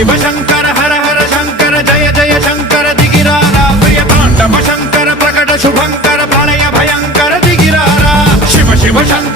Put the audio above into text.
शिव शंकर हर हर शंकर जय जय शंकर दिगिरारा प्रिय तांडव शंकर प्रकट शुभंकर प्रलय भयंकर दिगिरारा शिव शिव शंकर